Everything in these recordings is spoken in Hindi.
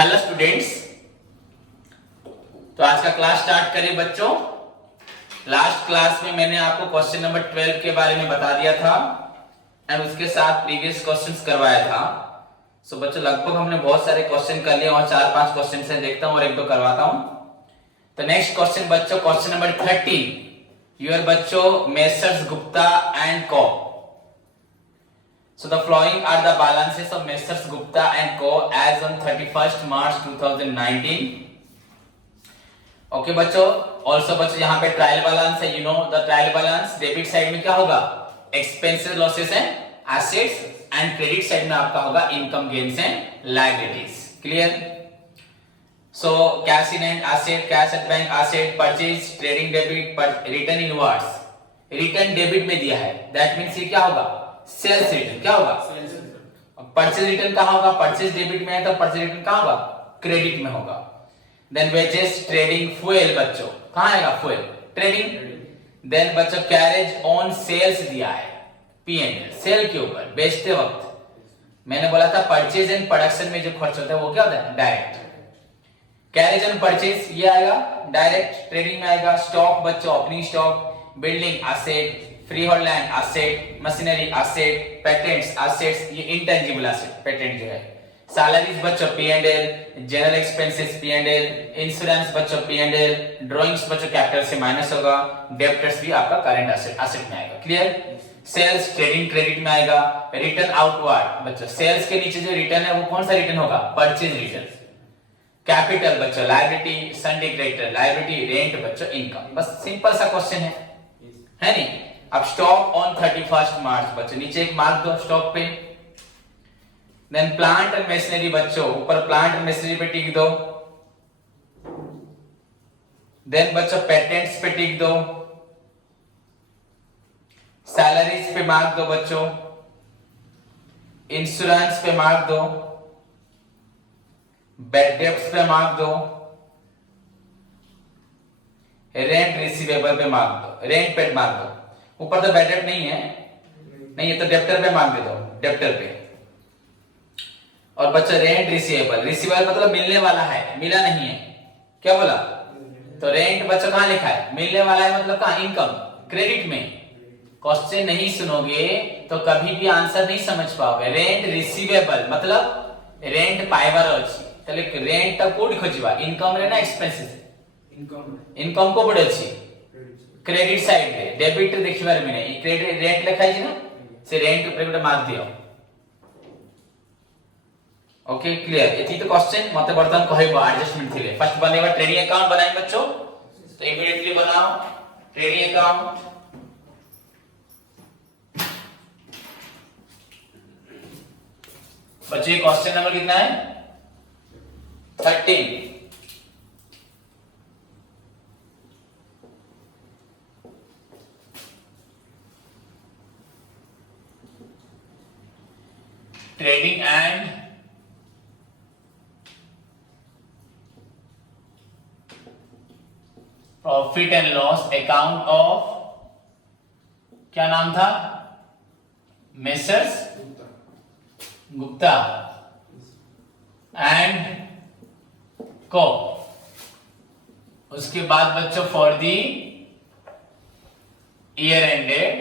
Hello students. तो आज का क्लास स्टार्ट करें बच्चों। लास्ट क्लास में मैंने आपको क्वेश्चन नंबर 12 के बारे में बता दिया था एंड उसके साथ प्रीवियस क्वेश्चंस करवाया था। सो बच्चों लगभग हमने बहुत सारे क्वेश्चन कर लिए और 4-5 क्वेश्चन से देखता हूं और एक दो करवाता हूं। तो नेक्स्ट क्वेश्चन बच्चों, क्वेश्चन नंबर 13 योर बच्चों मेसर्स गुप्ता एंड को। So the following are the balances of Messrs Gupta and Co. as on 31st March 2019. Okay बच्चों, also बच्चों यहाँ पे ट्रायल बैलेंस है। You know the trial balance debit side में क्या होगा? Expenses, losses and assets, and credit side में आपका होगा income, gains and liabilities. Clear? So cash in and asset, cash at bank asset, purchase, trading debit, return inwards. Return debit में दिया है, दैट मींस ये क्या होगा? Sales return. क्या होगा? परचेज रिटर्न कहां होगा? परचेज डेबिट में है तो परचेज रिटर्न कहां होगा? क्रेडिट में होगा। देन वेजेस, ट्रेडिंग, फ्यूल बच्चों कहां आएगा? Fuel, trading. देन बच्चों कैरेज ऑन सेल्स दिया है, P&L, सेल के ऊपर बेचते वक्त। मैंने बोला था परचेज एंड प्रोडक्शन में जो खर्च होता है वो क्या होता है? डायरेक्ट। कैरेज ऑन परचेज ये आएगा डायरेक्ट, ट्रेडिंग में आएगा। स्टॉक बच्चों opening stock, building asset, free hold land asset, machinery asset, patents assets, ये इंटेंजिबल एसेट पेटेंट जो है। सैलरीज बच्चों P&L, general expenses P&L, insurance बच्चों P&L, ड्राइंग्स बच्चों कैपिटल से माइनस होगा, डेब्टर्स भी आपका करंट एसेट में आएगा। क्लियर? सेल्स ट्रेडिंग क्रेडिट में आएगा। रिटर्न आउटवर्ड बच्चों, सेल्स के नीचे जो रिटर्न है वो कौन सा रिटर्न होगा? Purchase return. कैपिटल बच्चों liability, Sunday creditor liability, rent बच्चों इनकम। बस सिंपल सा क्वेश्चन है नहीं? अब स्टॉक ऑन 31st मार्च बच्चों नीचे एक मार्क दो स्टॉक पे। देन प्लांट एंड मशीनरी बच्चों ऊपर प्लांट एंड मशीनरी पे टिक दो। देन बच्चों पेटेंट्स पे टिक दो। सैलरीज पे मार्क दो बच्चों। इंश्योरेंस पे मार्क दो। बैड डेब्ट्स पे मार्क दो। रेंट रिसीवेबल पे मार्क दो, रेंट पे मार्क दो। ऊपर तो बैड डेब्ट नहीं है, नहीं है तो डेब्टर पे मार्क दे दो, डेब्टर पे। और बच्चा रेंट रिसीवेबल, रिसीवेबल मतलब मिलने वाला है, मिला नहीं है। क्या बोला? तो रेंट बच्चा कहां लिखा है? मिलने वाला है मतलब कहां? इनकम, क्रेडिट में। क्वेश्चन नहीं सुनोगे तो कभी भी आंसर नहीं समझ पाओगे। रेंट रिसीवेबल मतलब रेंट पाइवर अच्छी, তাহলে রেন্টটা কোড খোঁজবা ইনকাম রে না এক্সপেন্সেস? ইনকাম को বড় अच्छी क्रेडिट साइड रे डेबिट देखिबार भी नहीं, क्रेडिट रेंट लिखा है ना, से रेंट ऊपर गोटे मार्क दियो। Okay clear? एती तो क्वेश्चन मते बर्तन कहबो एडजस्टमेंट थिले। फर्स्ट बनेगा ट्रेडिंग अकाउंट बनाए बच्चों, तो इमीडिएटली बनाओ ट्रेडिंग अकाउंट। बच्चों क्वेश्चन नंबर कितना है? 13। Trading and profit and loss account of, क्या नाम था? मेसर्स गुप्ता एंड को। उसके बाद बच्चों for the year ended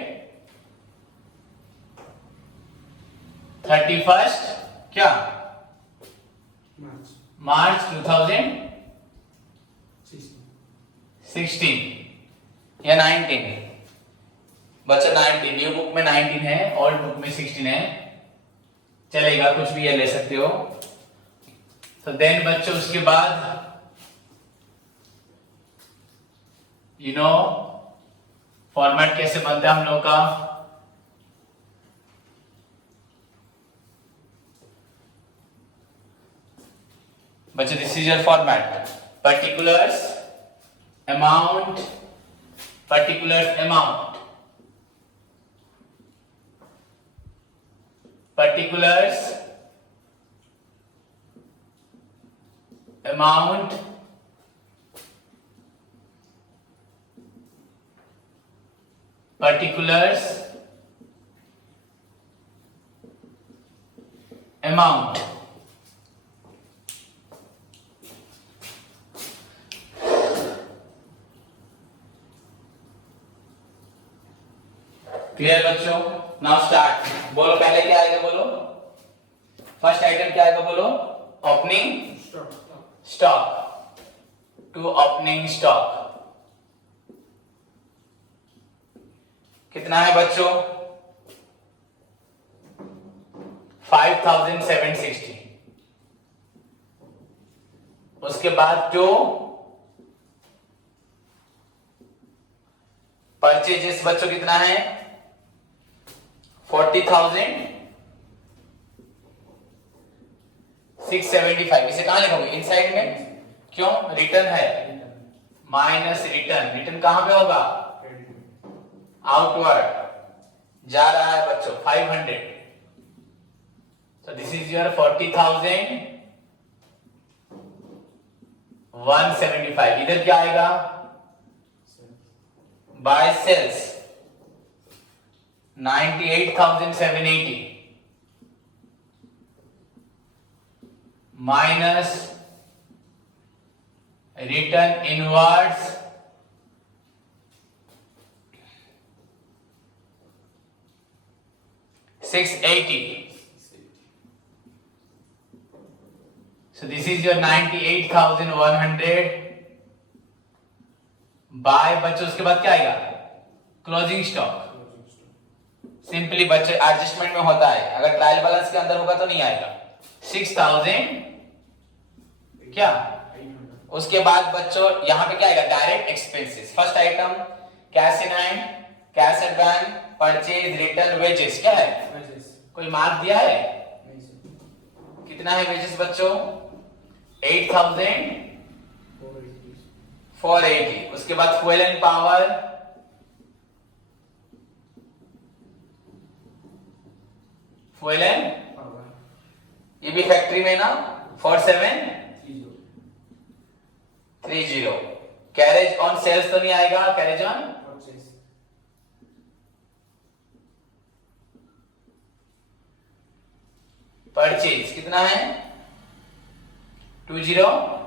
31st क्या? मार्च 2016 या 19? बच्चा 19, न्यू बुक में 19 है, ओल्ड बुक में 16 है, चलेगा, कुछ भी ये ले सकते हो। तो देन बच्चों उसके बाद यू नो फॉर्मेट कैसे बनता है हम लोग का? बच्चों this is your format. Particulars amount, particulars amount, particulars amount, particulars amount। Clear बच्चों? Now start. बोलो पहले क्या आएगा, बोलो फर्स्ट आइटम क्या आएगा, बोलो opening stock. To opening stock कितना है बच्चों? 5760। उसके बाद जो परचेजेस बच्चों कितना है? 40,675। इसे कहां लिखोगे? इनसाइड में। क्यों? रिटर्न है, माइनस रिटर्न। रिटर्न कहां पे होगा? आउटवर्ड जा रहा है बच्चों 500। So this is your 40,175। इधर क्या आएगा? By sales 98,780 minus return inwards 680। So this is your 98,100 by बच्चों। उसके बाद क्या आएगा? Closing stock. सिंपली बच्चे एडजस्टमेंट में होता है, अगर ट्रायल बैलेंस के अंदर होगा तो नहीं आएगा। 6,000 क्या? उसके बाद बच्चों यहां पे क्या आएगा? Direct expenses. First item cash in hand, cash at bank, purchase, return, wages. क्या है? कोई मार्क दिया है? कितना है वेजेस बच्चों? 8,480। उसके बाद fuel and power, fuel and, ये भी फैक्ट्री में ना, 4730। कैरेज ऑन सेल्स तो नहीं आएगा, कैरेज ऑन परचेज कितना है? 2040।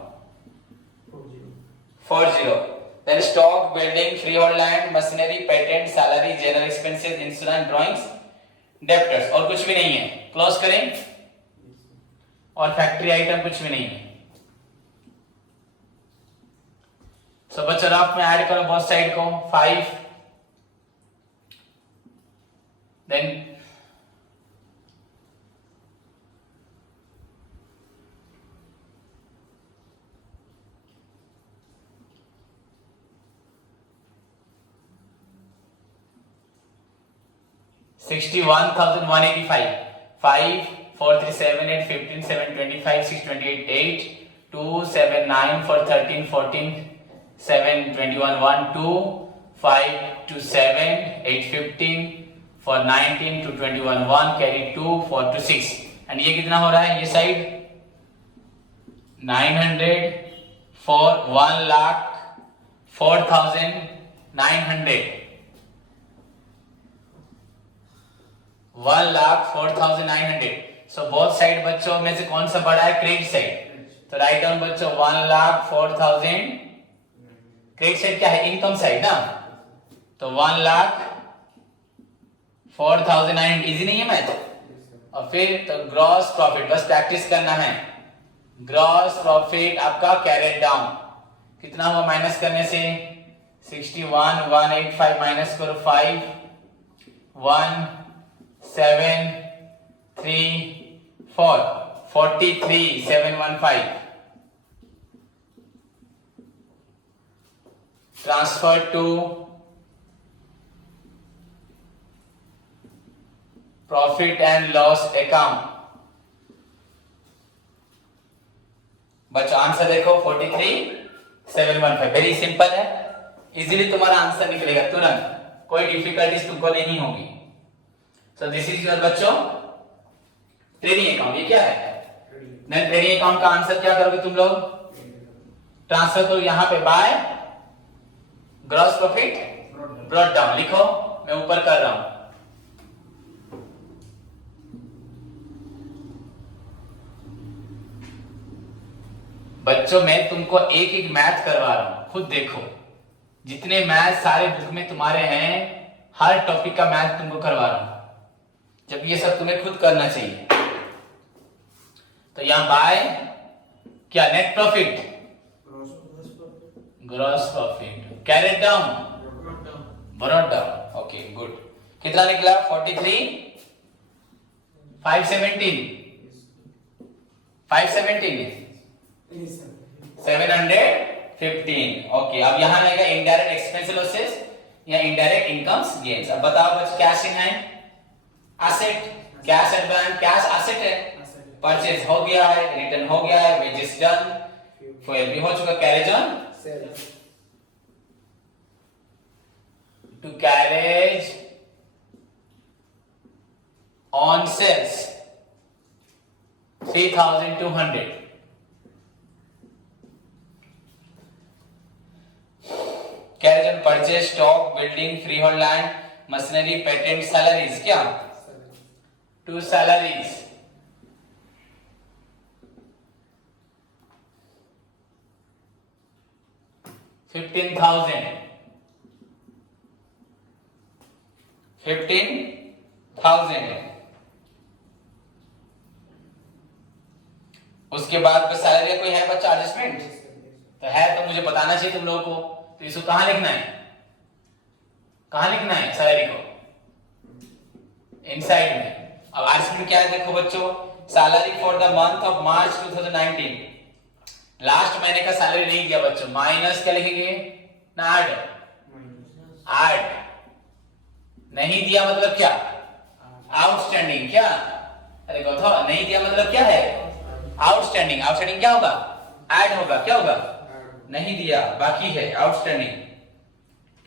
Then stock, building, freehold land, machinery, patent, salary, general expenses, insurance, drawings, debtors. और कुछ भी नहीं है। क्लोज करें। और फैक्ट्री आइटम कुछ भी नहीं है। सो बच्चों रफ में ऐड करो बोथ साइड को। 5 देन 61,185। 5 4 3 7 8 15 7 25 6 28 8 2 7 9 4 13 14 7 21 1 2 5 2 7 8 15 4 19 2 21 1 कैरी 2 4 2 6। एंड ये कितना हो रहा है? ये side 900 for 1,04,900। 1,04,900। So both side बच्चों में से कौन सा बड़ा है? Credit side. तो राइट डाउन बच्चों 1,04,000। क्रेडिट साइड क्या है? इनकम साइड ना। तो 1,04,900। इजी नहीं है मैथ? और फिर तो ग्रॉस प्रॉफिट, बस प्रैक्टिस करना है। ग्रॉस प्रॉफिट आपका कैरेट डाउन कितना हुआ माइनस करने से? 61,185 माइनस करो 5 1 7 3 4 43,715। Transfer to profit and loss account. बच्चों आंसर देखो 43,715। वेरी सिंपल है, इजीली तुम्हारा आंसर निकलेगा तुरंत, कोई डिफिकल्टीज तुमको नहीं होगी। सो दिस इज योर बच्चों ट्रेडिंग अकाउंट। ये क्या है? नहीं, ट्रेडिंग अकाउंट का आंसर क्या करोगे तुम लोग? ट्रांसफर करो यहां पे by gross profit brought down. लिखो, मैं ऊपर कर रहा हूं। बच्चों मैं तुमको एक एक मैथ करवा रहा हूं, खुद देखो। जितने मैथ सारे बुक में तुम्हारे हैं हर टॉपिक का मैथ तुमको करवा रहा हूं, जब ये सब तुम्हें खुद करना चाहिए। तो यहां बाय क्या, net profit, gross profit, carried down, brought down. Okay good. कितना निकला? 43 517 715। ओके, अब यहां आएगा इनडायरेक्ट एक्सपेंस लॉसेस या इनडायरेक्ट इनकम्स गेन्स। अब बताओ बच्चे, cash in hand asset, cash at bank, cash asset है, परचेज हो गया है, रिटर्न हो गया है, वेजेस डन, फ्यूल भी हो चुका, carriage on to carriage on sales 3200। Carriage on purchase, stock, building, freehold land, machinery, patent, salaries, क्या टू सैलरीज 15,000 उसके बाद सैलरी कोई है बच्चा एडजस्टमेंट तो है, तो मुझे बताना चाहिए तुम लोगों को। तो इसको कहां लिखना है, कहां लिखना है सैलरी को? इनसाइड में। अब एडजस्टमेंट क्या है देखो बच्चों, salary for the month of March 2019, last महीने का सैलरी नहीं दिया बच्चों, माइनस क्या लिखेंगे ना, ऐड नहीं दिया मतलब क्या, आउटस्टैंडिंग, क्या अरे गौथो नहीं दिया मतलब क्या है, आउटस्टैंडिंग। आउटस्टैंडिंग क्या होगा, ऐड होगा, क्या होगा, नहीं दिया बाकी है, आउटस्टैंडिंग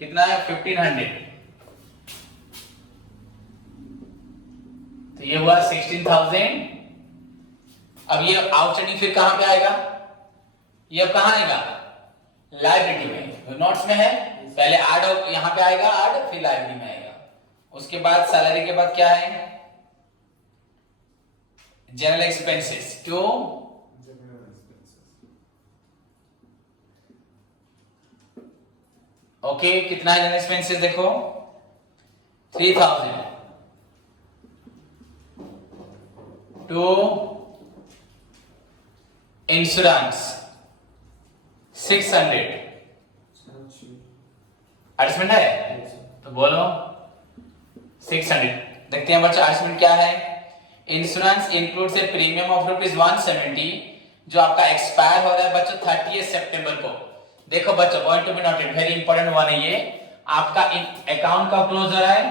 कितना है 1500। तो ये हुआ 16,000। अब ये आउटस्टैंडिंग फिर कहां पे आएगा, ये अब कहां आएगा, लायबिलिटी में, नोट्स में है, पहले ऐड यहां पे आएगा, ऐड फिर लायबिलिटी में आएगा। उसके बाद सैलरी के बाद क्या है, जनरल एक्सपेंसेस टू ओके कितना है जनरल एक्सपेंसेस देखो 3000 टू इंश्योरेंस 600। एडजस्टमेंट है तो बोलो 600। देखते हैं बच्चा एडजस्टमेंट क्या है। Insurance includes A premium of ₹170 जो आपका एक्सपायर हो रहा है बच्चों 30 सितंबर को। देखो बच्चों point to be noted, very important one है ये। आपका अकाउंट कब क्लोज हो रहा है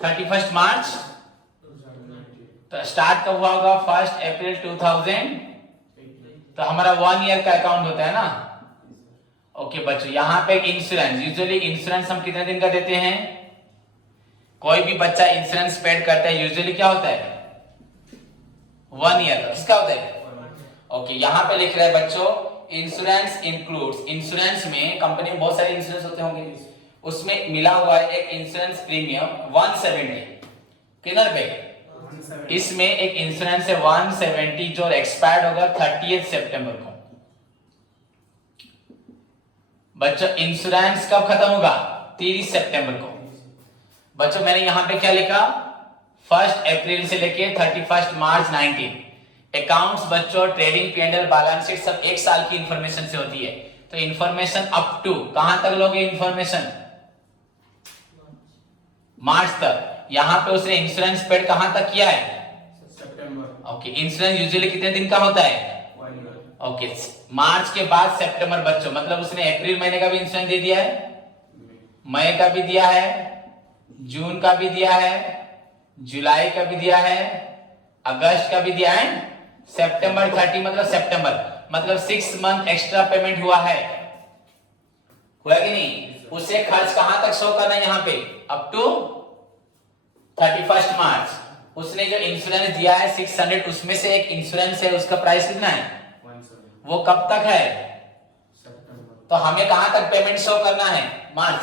31 मार्च, तो स्टार्ट कब हुआ होगा 1 अप्रैल 2000, तो हमारा 1 ईयर का अकाउंट होता है ना। ओके बच्चों यहाँ पे इंश्योरेंस, यूजुअली इंश्योरेंस हम कितने दिन का देते हैं, कोई भी बच्चा इंश्योरेंस पेड करता है यूजुअली क्या होता है 1 ईयर का, किसका होता है। ओके यहाँ पे लिख रहा है बच्चों इंश्योरेंस इंक्लूड्स, इंश्योरेंस में कंपनी में बहुत सारे इंश्योरेंस होते होंगे, उसमें मिला हुआ है एक इंश्योरेंस प्रीमियम 170 कितना रुपए, इसमें एक इंश्योरेंस है 170 जो एक्सपायर्ड होगा 30 सितंबर को। बच्चों इंश्योरेंस कब खत्म होगा 30 सितंबर को। बच्चों मैंने यहां पे क्या लिखा 1 अप्रैल से लेके 31 मार्च 19। अकाउंट्स बच्चों ट्रेडिंग P&L बैलेंस शीट सब एक साल की इंफॉर्मेशन से होती है, तो इंफॉर्मेशन अप टू कहां तक लोगे इंफॉर्मेशन मार्च तक। यहां पे उसने इंश्योरेंस पेड कहां तक किया है सितंबर। ओके इंश्योरेंस यूजुअली कितने दिन का होता है, ओके मार्च के बाद सितंबर बच्चों, मतलब उसने अप्रैल महीने का भी इंश्योरेंस दे दिया है, मई का भी दिया है, जून का भी दिया है, जुलाई का भी दिया है, अगस्त का भी दिया है, सितंबर 30 मतलब सितंबर, मतलब 6 मंथ एक्स्ट्रा पेमेंट हुआ है, हुआ कि नहीं। उसे खर्च कहां तक शो करना है यहाँ पे अप टू 31 मार्च। उसने जो इंश्योरेंस दिया है 600, उसमें से एक इंश्योरेंस है उसका प्राइस कितना है, वो कब तक है, तो हमें कहां तक पेमेंट शो करना है मार्च।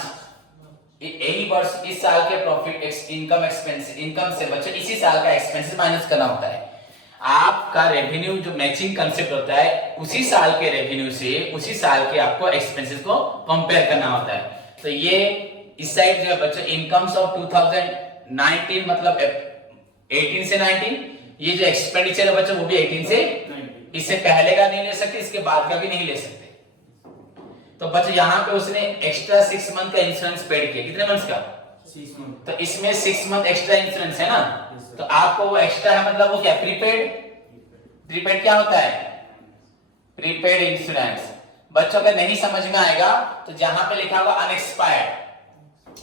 यही वर्ष इस साल के प्रॉफिट इनकम एक्सपेंस, इनकम से बच्चों इसी साल का एक्सपेंसेस माइनस करना होता है। आपका रेवेन्यू जो मैचिंग कंसेप्ट होता है उसी साल के रेवेन्यू से उसी साल के आपको एक्सपेंसेस को कंपेयर करना होता है। तो ये इस साइड जो है बच्चों इनकम्स ऑफ 2019 मतलब 18 से 19, ये जो एक्सपेंडिचर है बच्चों वो भी 18 से, इससे पहले का नहीं ले सकते, इसके बाद का भी नहीं ले सकते। तो बच्चों यहाँ पे उसने एक्स्ट्रा 6 मंथ का इंश्योरेंस पेड किया, कितने मंथ्स का? 6 मंथ। तो इसमें 6 मंथ एक्स्ट्रा इंश्योरेंस है ना, तो आपको वो एक्स्ट्रा है मतलब वो क्या प्रीपेड, प्रीपेड क्या होता है? Prepaid insurance. बच्चों अगर नहीं समझ में आएगा तो जहां पे लिखा होगा अनएक्सपायर्ड,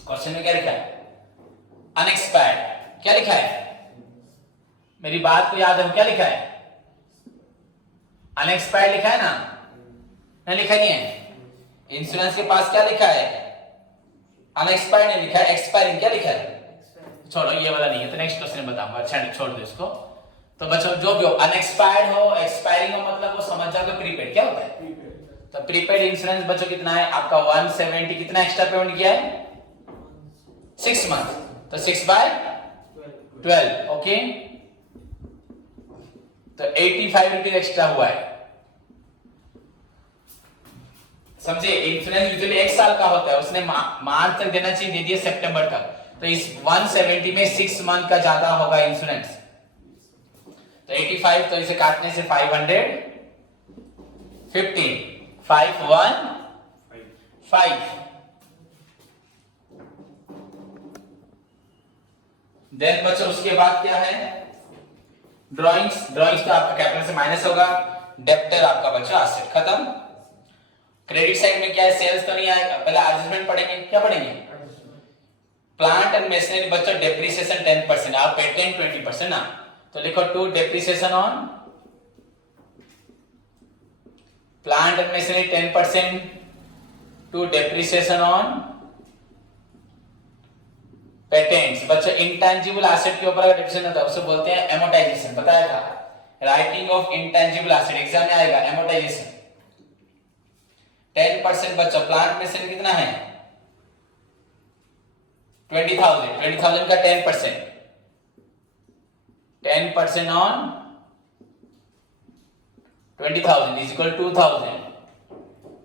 क्वेश्चन में क्या लिखा है? अनएक्सपायर्ड, क्या लिखा है? मेरी बात को याद है, क्या लिखा है? अनएक्सपायर्ड लिखा है ना? नहीं लिखा नहीं है? इंश्योरेंस के पास क्या लिखा है? अनएक्सपायर्ड नहीं लिखा है, एक्सपायरिंग क्या लिखा है? छोड़ो ये वाला नहीं है, तो नेक्स्ट क्वेश्चन बताऊंगा। अच्छा छोड़ दो इसको। तो बच्चों जो भी हो, अनएक्सपायर्ड हो, एक्सपायरिंग हो, मतलब वो समझ जाओ कि प्रीपेड क्या होता है। तो प्रीपेड इंश्योरेंस बच्चों कितना है आपका? 170। कितना एक्स्ट्रा पेमेंट किया है? 6 मंथ, तो 6/12, ओके। तो 85 रुपीज एक्स्ट्रा हुआ है, समझे? इंश्योरेंस यूजुअली 1 साल का होता है, उसने मार्च तक देना चाहिए, दे दिया सितंबर तक, तो इस 170 में 6 मंथ का ज्यादा होगा इंश्योरेंस। तो 85, तो इसे काटने से 515, 515। देन बच्चों उसके बाद क्या है? ड्राइंग्स। ड्राइंग्स तो आपका कैपिटल से माइनस होगा, डेब्टर आपका बच्चा एसेट, खत्म। क्रेडिट साइड में क्या है? सेल्स तो नहीं आएगा, पहले एडजस्टमेंट पढ़ेंगे। क्या पढ़ेंगे? प्लांट एंड मशीनरी बच्चों डेप्रिसिएशन 10%, आप पेटेंट 20% ना, तो लिखो to depreciation on plant and machinery 10%, to depreciation on patents. बच्चों इंटेंजिबल एसेट के ऊपर अगर डेप्रिसिएशन होता है उसे बोलते हैं एमोर्टाइजेशन, बताया था। Writing of intangible asset exam में आएगा, एमोर्टाइजेशन 10%। बच्चों प्लांट मशीनरी कितना है? 20,000, 20,000 का 10%, 10% ऑन 20,000 इज इक्वल 2,000।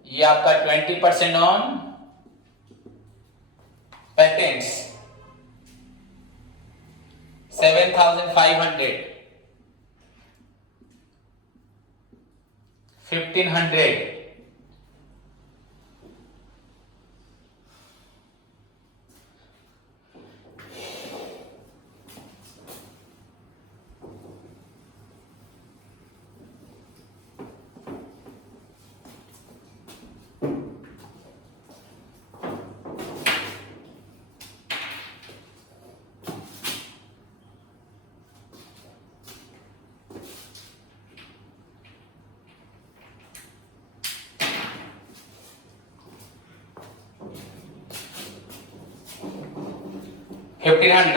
ये आपका 20% ऑन पेटेंट्स 7,500, 1,500।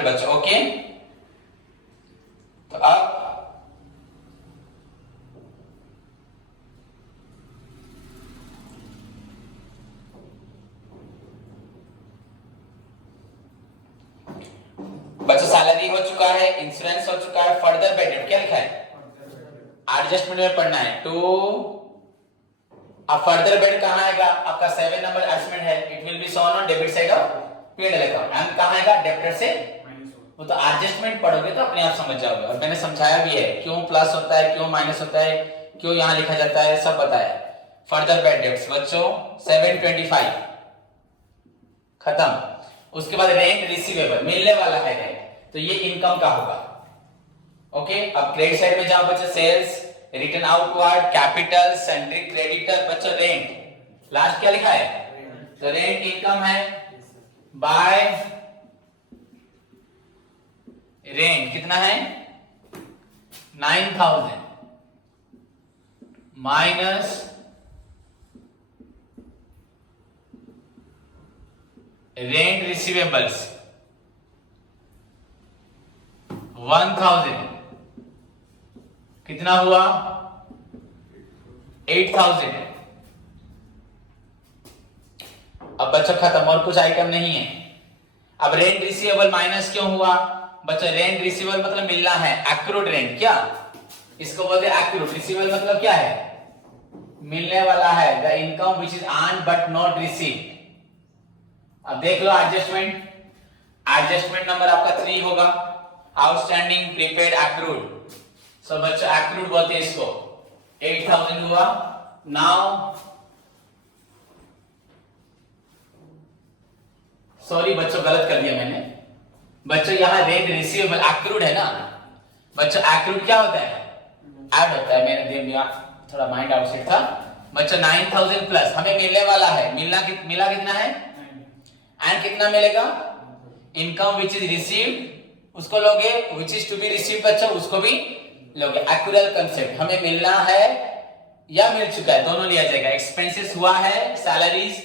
बच्चों, ओके। तो अब बच्चों सैलरी हो चुका है, इंश्योरेंस हो चुका है, फर्दर बेनिफिट क्या लिखा है? एडजस्टमेंट में पढ़ना है टू। अब फर्दर बेनिफिट कहां आएगा? आपका 7 नंबर एडजस्टमेंट है, it will be shown on debit side of P&L account, and कहां आएगा? डेब्टर से। वो तो एडजस्टमेंट पढ़ोगे तो अपने आप समझ जाओगे, और मैंने समझाया भी है क्यों प्लस होता है, क्यों माइनस होता है, क्यों यहां लिखा जाता है, सब बताया। फर्दर बैड डेब्ट्स बच्चों 725 खत्म। उसके बाद रेंट रिसीवेबल मिलने वाला है रेंट, तो ये इनकम का होगा, ओके। अब क्रेडिट साइड में जाओ बच्चों, sales, return outward, capital, sundry creditor, बच्चों रेंट लास्ट क्या लिखा है? तो रेंट इनकम है बाय रेंट, कितना है? 9,000 माइनस रेंट रिसीवेबल्स 1,000, कितना हुआ? 8,000। अब बच्चों खत्म, और कुछ आइटम नहीं है। अब रेंट रिसीवेबल माइनस क्यों हुआ? बच्चों रेंट रिसीवेबल मतलब मिलना है, एक्रूड रेंट, क्या इसको बोलते हैं? एक्रूड रिसीवेबल मतलब क्या है? मिलने वाला है, the income which is earned but not received. अब देख लो एडजस्टमेंट, एडजस्टमेंट नंबर आपका 3 होगा। Outstanding, prepaid, accrued. सो बच्चों एक्रूड बोलते हैं इसको। 8000 हुआ। नाउ सॉरी बच्चों गलत कर दिया मैंने। बच्चों यहाँ रेट रिसीवेबल एक्रूड है ना बच्चों। एक्रूड क्या होता है? ऐड होता है। मैंने दे दिया, थोड़ा माइंड आउटसाइड था बच्चों। 9000 प्लस हमें मिलने वाला है। मिला कितना है? एंड कितना मिलेगा? इनकम विच इज रिसीव्ड उसको लोगे, which is to be received बच्चों उसको भी लोगे। एक्यूरल कंसेप्ट, हमें मिलना है या मिल चुका है दोनों लिया जाएगा। एक्सपेंसेस हुआ है, सैलरीज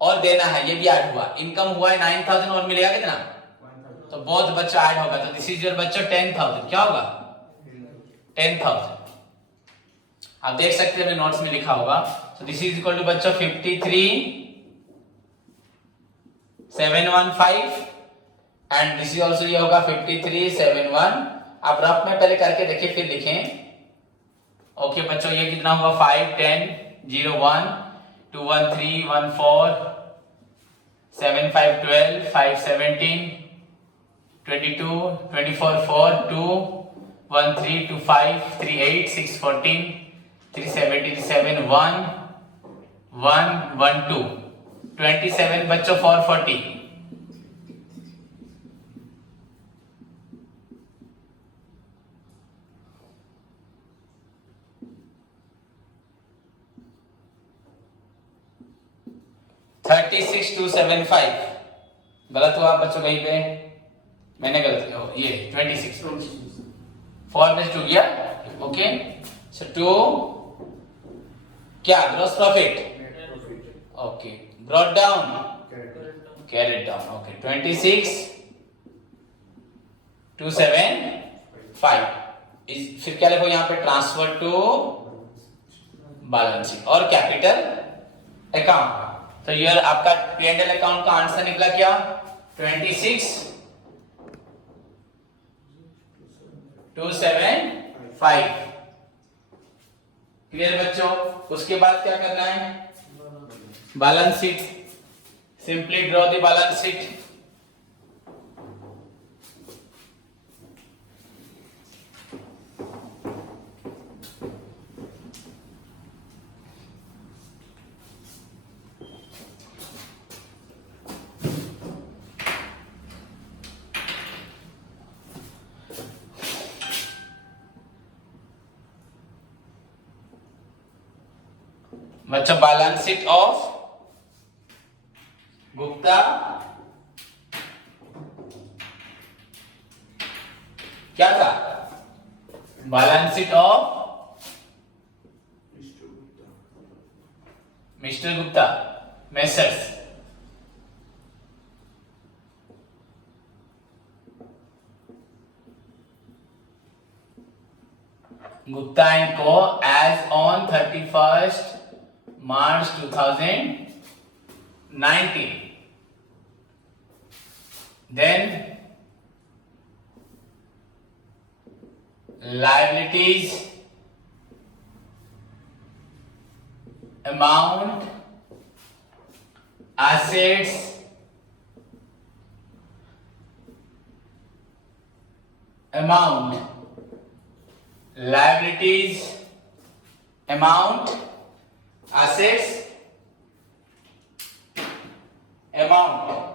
और देना है, ये भी ऐड हुआ। इनकम हुआ है 9000 और मिलेगा कितना? तो बहुत बच्चा ऐड होगा। तो दिस इज योर बच्चों 10000। क्या होगा? 10000। आप देख सकते हैं नोट्स में लिखा होगा। So this is equal to बच्चों 53715 एंड दिस इज ऑल्सो ये होगा 5371। आप रफ में पहले करके देखिए फिर लिखें। ओके बच्चों ये कितना हुआ? 5 10 0 1 2 1 3 1 4 7 5 12 5 17 22 24 4 2 1 3 2 5 3 8 6 14 3 7 7 1 1 1 2 27 बच्चों 440। थर्टी 6275 गलत हुआ बच्चों कहीं पे, मैंने गलत किया। ये 26 4 में 2 गया। ओके सो 2 क्या? Gross profit. Okay brought down, carried down. Okay 26 275 फिर क्या लिखो यहाँ पे? ट्रांसफर टू बैलेंस शीट और कैपिटल अकाउंट। तो ये आपका P&L अकाउंट का आंसर निकला क्या? 26 275। क्लियर बच्चों? उसके बाद क्या करना है? Balance sheet. Simply draw the balance sheet. बच्चों बैलेंस शीट ऑफ गुप्ता क्या था? Balance sheet of mister Gupta messrs. Gupta and Co. as on 31st March 2019. Then liabilities amount, assets amount, liabilities amount, assets amount।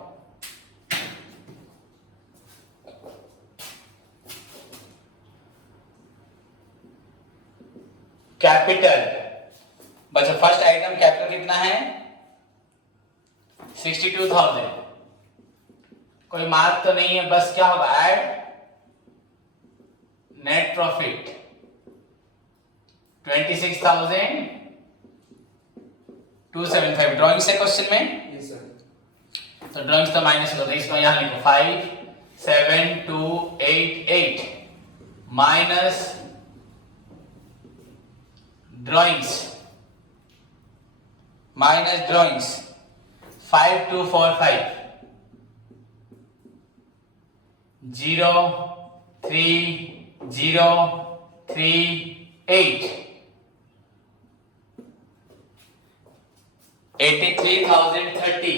Capital बच्चा फर्स्ट आइटम कैपिटल कितना है? 62,000। कोई मार्क तो नहीं है, बस क्या होगा? Add net profit 26,275। ड्राइंग से क्वेश्चन में यस सर। तो ड्राइंग तो माइनस होता है, इसको यहां लिखो 57288 माइनस ड्राइंग्स 5245 03038 83,030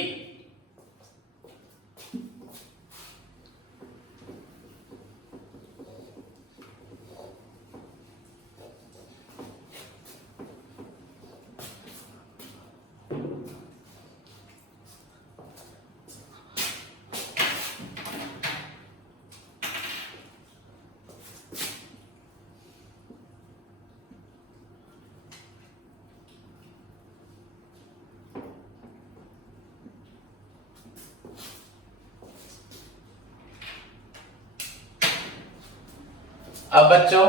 अब बच्चों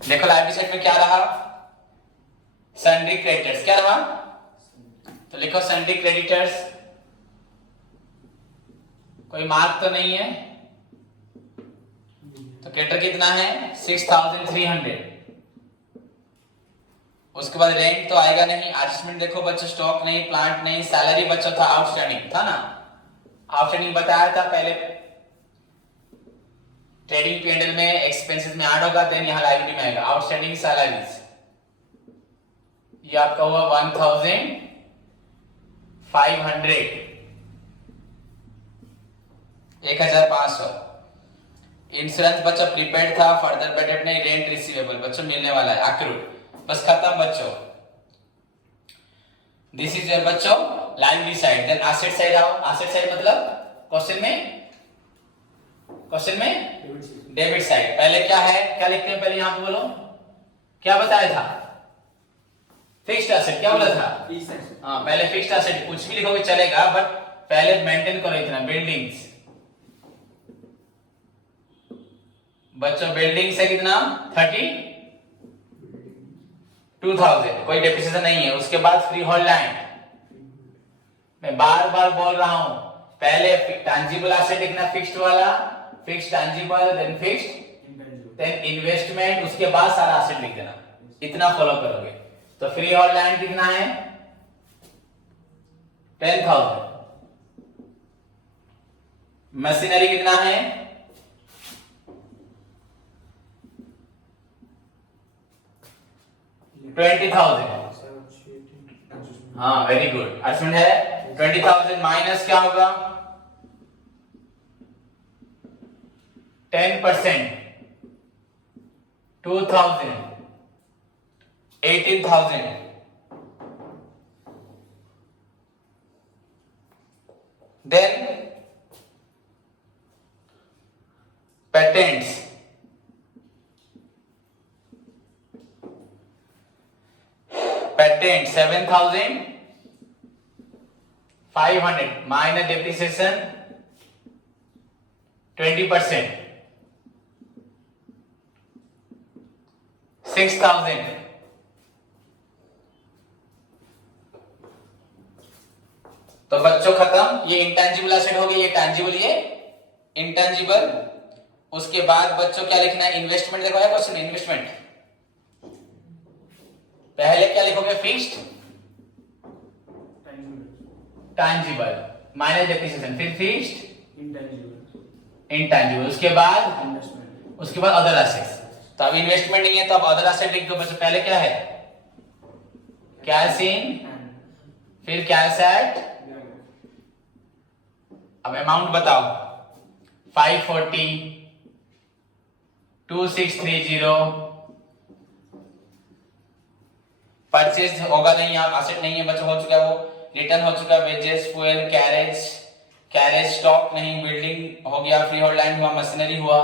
देखो लाइबिलिटी साइड में क्या रहा, सन्ड्री क्रेडिटर्स। क्या रहा, तो लिखो सन्ड्री क्रेडिटर्स। कोई मार्क तो नहीं है, तो क्रेडिटर कितना है 6300। उसके बाद रेंट तो आएगा नहीं, एडजस्टमेंट देखो बच्चों, स्टॉक नहीं, प्लांट नहीं, सैलरी बच्चों था आउटस्टैंडिंग था ना, आउटस्टैंडिंग बताया था पहले। ट्रेडिंग P&L में एक्सपेंसेस में ऐड होगा, देन यहां लायबिलिटी में आएगा आउटस्टैंडिंग सैलरीज। ये आपका हुआ 1500। इंश्योरेंस बच्चों प्रीपेड था, फर्दर बेड डेट नहीं, रेंट रिसीवेबल बच्चों मिलने वाला है, एक्रूड। बस खत्म बच्चों। दिस इज योर बच्चों liability side. Then asset side आओ। एसेट साइड मतलब क्वेश्चन में डेबिट साइड। पहले क्या है, क्या लिखते हैं पहले यहां पे बोलो, क्या बताया था, फिक्स्ड एसेट। क्या बोला था, हाँ पहले फिक्स्ड एसेट, कुछ भी लिखोगे चलेगा बट पहले मेंटेन करो इतना। बिल्डिंग्स बच्चों, बिल्डिंग से कितना 32,000, कोई डेप्रिसिएशन नहीं है। उसके बाद फ्री होल्ड लैंड, मैं बार बार बोल रहा हूं, पहले टैंजिबल एसेट लिखना, फिक्स्ड वाला, fixed tangible, then fixed, then investment, उसके बाद सारा एसेट लिख देना। इतना फॉलो करोगे तो फ्री होल्ड लैंड कितना है 10,000। मशीनरी कितना है 20,000। हाँ वेरी गुड, एडजस्टमेंट है 20,000 माइनस क्या होगा 10%, 2,000, 18,000, then patents, patent 7,500 minus depreciation 20%, 6,000, तो बच्चों खत्म। ये इंटेंजिबल एसेट हो गया, ये टैंजिबल, ये इंटेंजिबल। उसके बाद बच्चों क्या लिखना है, इन्वेस्टमेंट। देखो है क्वेश्चन, इन्वेस्टमेंट पहले क्या लिखोगे, फिक्स्ड टैंजिबल माइनस डेप्रिसिएशन, फिर फिक्स्ड इंटेंजिबल, उसके बाद अदर एसेट्स। तो अब इन्वेस्टमेंट नहीं है तो अब अदर एसेट लिख दो बच्चों। पहले क्या है, कैश इन, फिर कैश एट। अब अमाउंट बताओ, 540, 2630। परचेज होगा नहीं, यहाँ एसेट नहीं है बच्चों, हो चुका है वो, रिटर्न हो चुका, वेजेस, फ्यूल, कैरेज स्टॉक नहीं, बिल्डिंग हो गया, फ्री होल्ड लाइन हुआ, मशीनरी हुआ,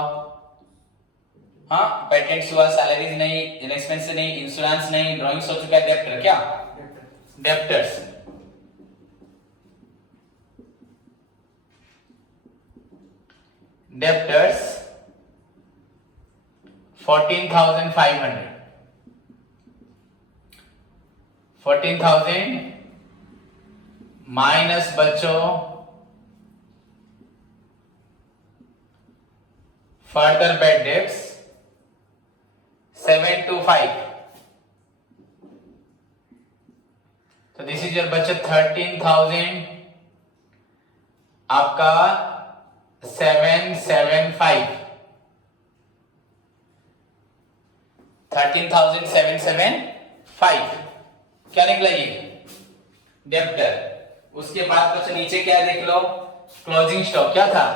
हाँ पेटेंट्स हुआ, सैलरीज नहीं, एक्सपेंस नहीं, इंश्योरेंस नहीं, ड्राइंग्स हो चुका है, डेप्टर क्या डेप्टर्स। डेप्टर्स 14,500, 14,000 माइनस बच्चों फर्दर बेड डेट्स 725। तो दिस इज योर बच्चों 13,000 आपका 775, 13,775 क्या निकला ये डेप्टर। उसके बाद बच्चों नीचे क्या देख लो, क्लोजिंग स्टॉक। क्या था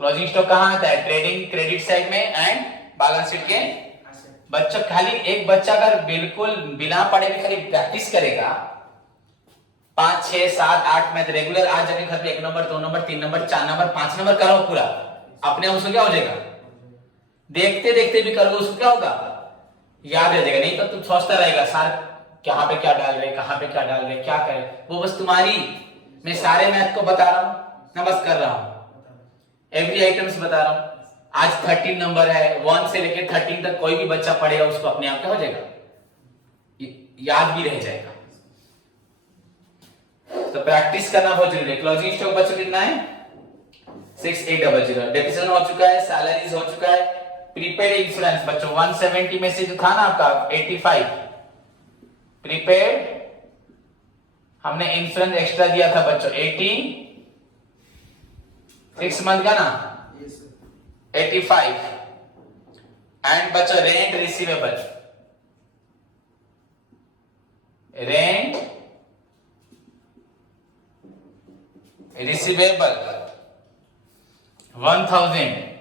क्लोजिंग स्टॉक, कहां आता है, ट्रेडिंग क्रेडिट साइड में एंड बैलेंस शीट के। बच्चों खाली एक बच्चा अगर बिल्कुल बिना पढ़े भी खाली प्रैक्टिस करेगा, 5, 6, 7, 8 मैथ रेगुलर आज जाके घर पे 1 number 2 number 3 number 4 number 5 number करो पूरा, अपने उसको क्या हो जाएगा, देखते देखते भी करोगे उसको क्या होगा, याद रह जाएगा। नहीं तो तुम सोचता रहेगा सर कहां पे क्या डाल रहे, कहां पे क्या डाल रहे, क्या करे। वो बस तुम्हारी, मैं सारे मैथ को बता रहा हूं ना, बस कर रहा हूं, एवरी आइटम्स बता रहा हूं। आज 13 नंबर है, 1 से लेकर 13 तक कोई भी बच्चा पढ़ेगा उसको अपने आप क्या हो जाएगा, याद भी रह जाएगा। तो प्रैक्टिस करना बहुत जरूरी है। क्लोजिंग स्टॉक बच्चों कितना है 6800। डेप्रिसिएशन हो चुका है, सैलरीज हो चुका है, प्रीपेड इंश्योरेंस बच्चों 170 में से जो था ना आपका 85 प्रीपेड, हमने इंश्योरेंस एक्स्ट्रा दिया था बच्चों 80 6 मंथ का ना 85 एंड बच्चों रेंट रिसीवेबल, रेंट रिसीवेबल 1000।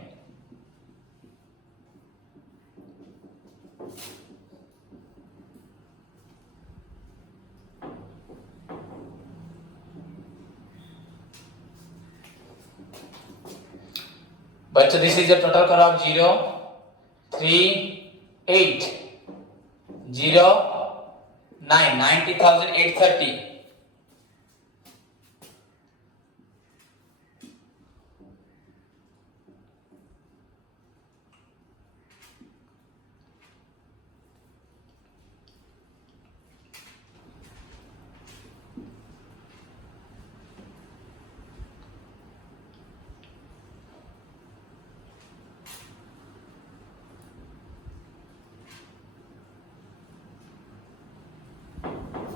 बच्चों दिस इज द टोटल करो आप 0 3 8 0 9 90,830।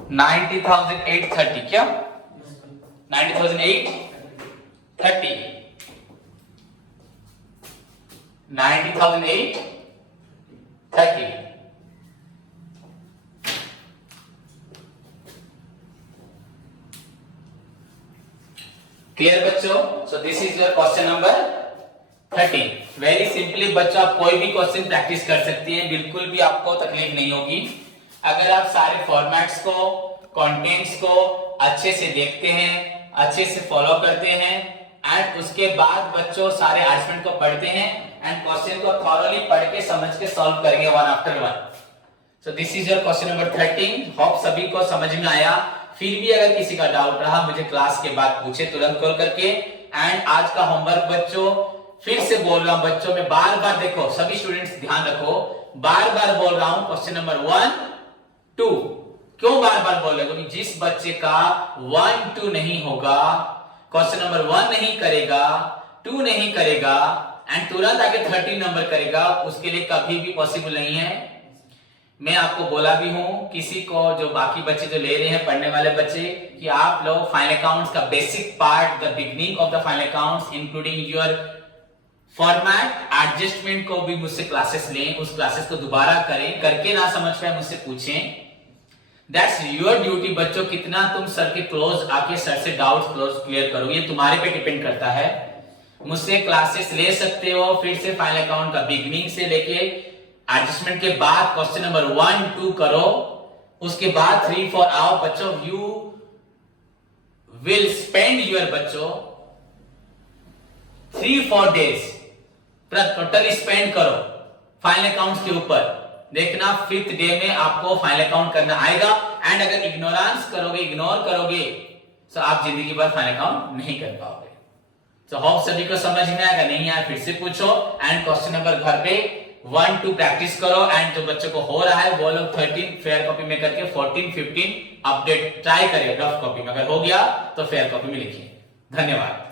$90,830 क्या 90,830 90,830। क्लियर बच्चों? सो this is your question number 13। Very simply बच्चों आप कोई भी क्वेश्चन प्रैक्टिस कर सकती हैं, बिल्कुल भी आपको तकलीफ नहीं होगी अगर आप सारे फॉर्मेट्स को, कंटेंट्स को अच्छे से देखते हैं, अच्छे से फॉलो करते हैं एंड उसके बाद बच्चों सारे आर्गुमेंट को पढ़ते हैं एंड क्वेश्चन को थॉरोली पढ़ के समझ के सॉल्व करेंगे one after one. So this is your question number 13। Hope सभी को समझ में आया। फिर भी अगर किसी का डाउट रहा मुझे क्लास के बाद पूछे तुरंत कॉल करके। एंड आज का होमवर्क बच्चों फिर से बोल रहा हूं बच्चों, मैं बार बार देखो सभी स्टूडेंट्स ध्यान रखो, बार बार बोल रहा हूं क्वेश्चन नंबर 1 2। क्यों बार बार बोल रहे हो? क्योंकि जिस बच्चे का 1 2 नहीं होगा, क्वेश्चन नंबर 1 नहीं करेगा, 2 नहीं करेगा एंड तुरंत आके 13 नंबर करेगा, उसके लिए कभी भी पॉसिबल नहीं है। मैं आपको बोला भी हूं किसी को, जो बाकी बच्चे जो ले रहे हैं पढ़ने वाले बच्चे, कि आप लोग फाइनल अकाउंट्स का basic part, the beginning of the final accounts including your format adjustment को भी मुझसे क्लासेस लें, उस क्लासेस को दोबारा करें, करके ना समझ पाए मुझसे पूछें। दैट्स योर ड्यूटी बच्चों, कितना तुम सर के क्लोज आके सर से डाउट क्लियर करो, ये तुम्हारे पे डिपेंड करता है। मुझसे क्लासेस ले सकते हो फिर से फाइनल अकाउंट का बिगिनिंग से लेके एडजस्टमेंट के बाद क्वेश्चन नंबर 1 2 करो, उसके बाद 3 4 आओ बच्चों। यू विल स्पेंड योर बच्चों 3-4 डेज टोटली स्पेंड करो फाइनल अकाउंट्स के ऊपर। देखना 5th डे में आपको फाइनल अकाउंट करना आएगा एंड अगर इग्नोरेंस करोगे, इग्नोर करोगे तो आप जिंदगी भर फाइनल अकाउंट नहीं कर पाओगे। तो होप सभी को समझ में आएगा, नहीं आया फिर से पूछो एंड क्वेश्चन नंबर घर पे 1 2 प्रैक्टिस करो एंड जो बच्चों को हो रहा है वो लोग 13 फेयर कॉपी में करके 14 15 अपडेट ट्राई करें रफ कॉपी में, अगर हो गया तो फेयर कॉपी में लिखिए। धन्यवाद।